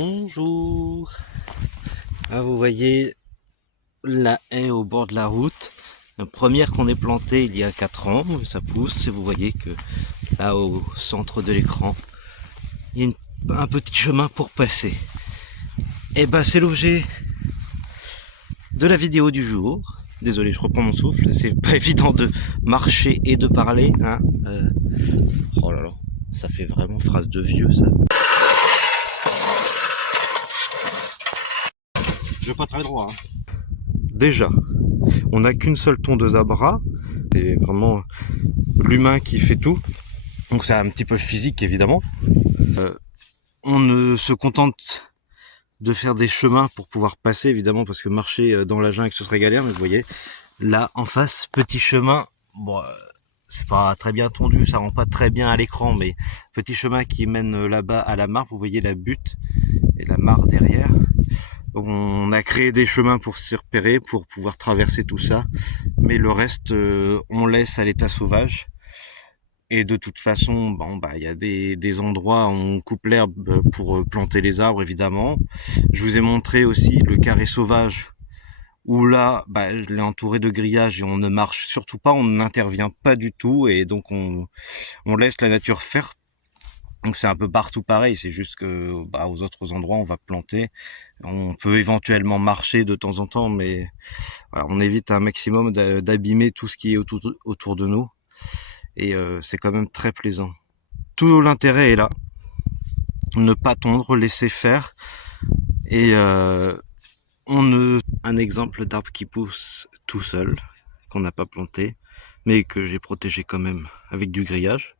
Bonjour. Ah, vous voyez la haie au bord de la route. La première qu'on ait plantée il y a 4 ans, ça pousse et vous voyez que là au centre de l'écran, il y a un petit chemin pour passer. Et bah c'est l'objet de la vidéo du jour. Désolé, je reprends mon souffle, c'est pas évident de marcher et de parler. Hein. Oh là là, ça fait vraiment phrase de vieux ça. Je veux pas très droit. Hein. Déjà, on n'a qu'une seule tondeuse à bras. C'est vraiment l'humain qui fait tout. Donc c'est un petit peu physique évidemment. On ne se contente de faire des chemins pour pouvoir passer évidemment parce que marcher dans la jungle ce serait galère. Mais vous voyez là en face, petit chemin. Bon, c'est pas très bien tondu, ça rend pas très bien à l'écran, mais petit chemin qui mène là-bas à la mare. Vous voyez la butte et la mare derrière. On a créé des chemins pour s'y repérer, pour pouvoir traverser tout ça, mais le reste, on laisse à l'état sauvage. Et de toute façon, bon, bah, il y a des endroits où on coupe l'herbe pour planter les arbres, évidemment. Je vous ai montré aussi le carré sauvage, où là, bah, je l'ai entouré de grillages et on ne marche surtout pas, on n'intervient pas du tout, et donc on laisse la nature faire. Donc c'est un peu partout pareil, c'est juste que bah, aux autres endroits on va planter. On peut éventuellement marcher de temps en temps, mais voilà, on évite un maximum d'abîmer tout ce qui est autour de nous. Et c'est quand même très plaisant. Tout l'intérêt est là. Ne pas tondre, laisser faire. Et un exemple d'arbre qui pousse tout seul, qu'on n'a pas planté, mais que j'ai protégé quand même avec du grillage.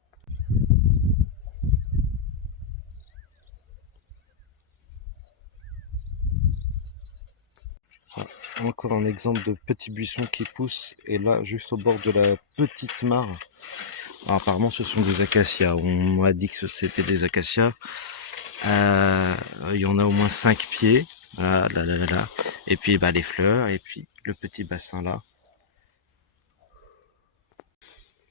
Voilà. Encore un exemple de petit buisson qui pousse, et là juste au bord de la petite mare. Alors, apparemment ce sont des acacias, on m'a dit que c'était des acacias. Il y en a au moins 5 pieds. Là, là, là, là, là. Et puis bah, les fleurs, et puis le petit bassin là.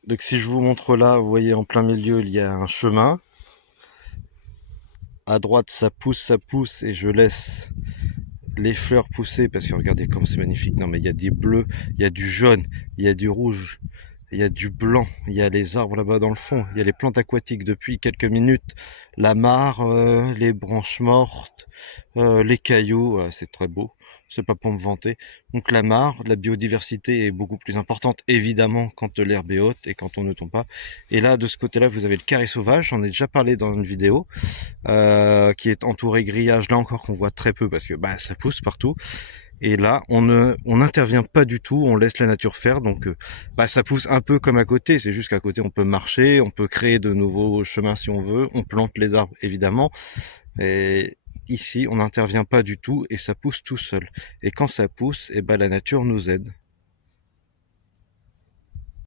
Donc si je vous montre là, vous voyez en plein milieu il y a un chemin. À droite ça pousse et je laisse les fleurs pousser parce que regardez comme c'est magnifique. Non mais il y a des bleus, il y a du jaune, il y a du rouge, il y a du blanc, il y a les arbres là-bas dans le fond, il y a les plantes aquatiques depuis quelques minutes, la mare, les branches mortes, les cailloux, c'est très beau, c'est pas pour me vanter. Donc la mare, la biodiversité est beaucoup plus importante évidemment quand l'herbe est haute et quand on ne tombe pas. Et là de ce côté-là vous avez le carré sauvage, j'en ai déjà parlé dans une vidéo, qui est entouré grillage, là encore qu'on voit très peu parce que bah, ça pousse partout. Et là, on n'intervient pas du tout, on laisse la nature faire, donc bah, ça pousse un peu comme à côté, c'est juste qu'à côté on peut marcher, on peut créer de nouveaux chemins si on veut, on plante les arbres évidemment, et ici on n'intervient pas du tout et ça pousse tout seul. Et quand ça pousse, et bah, la nature nous aide.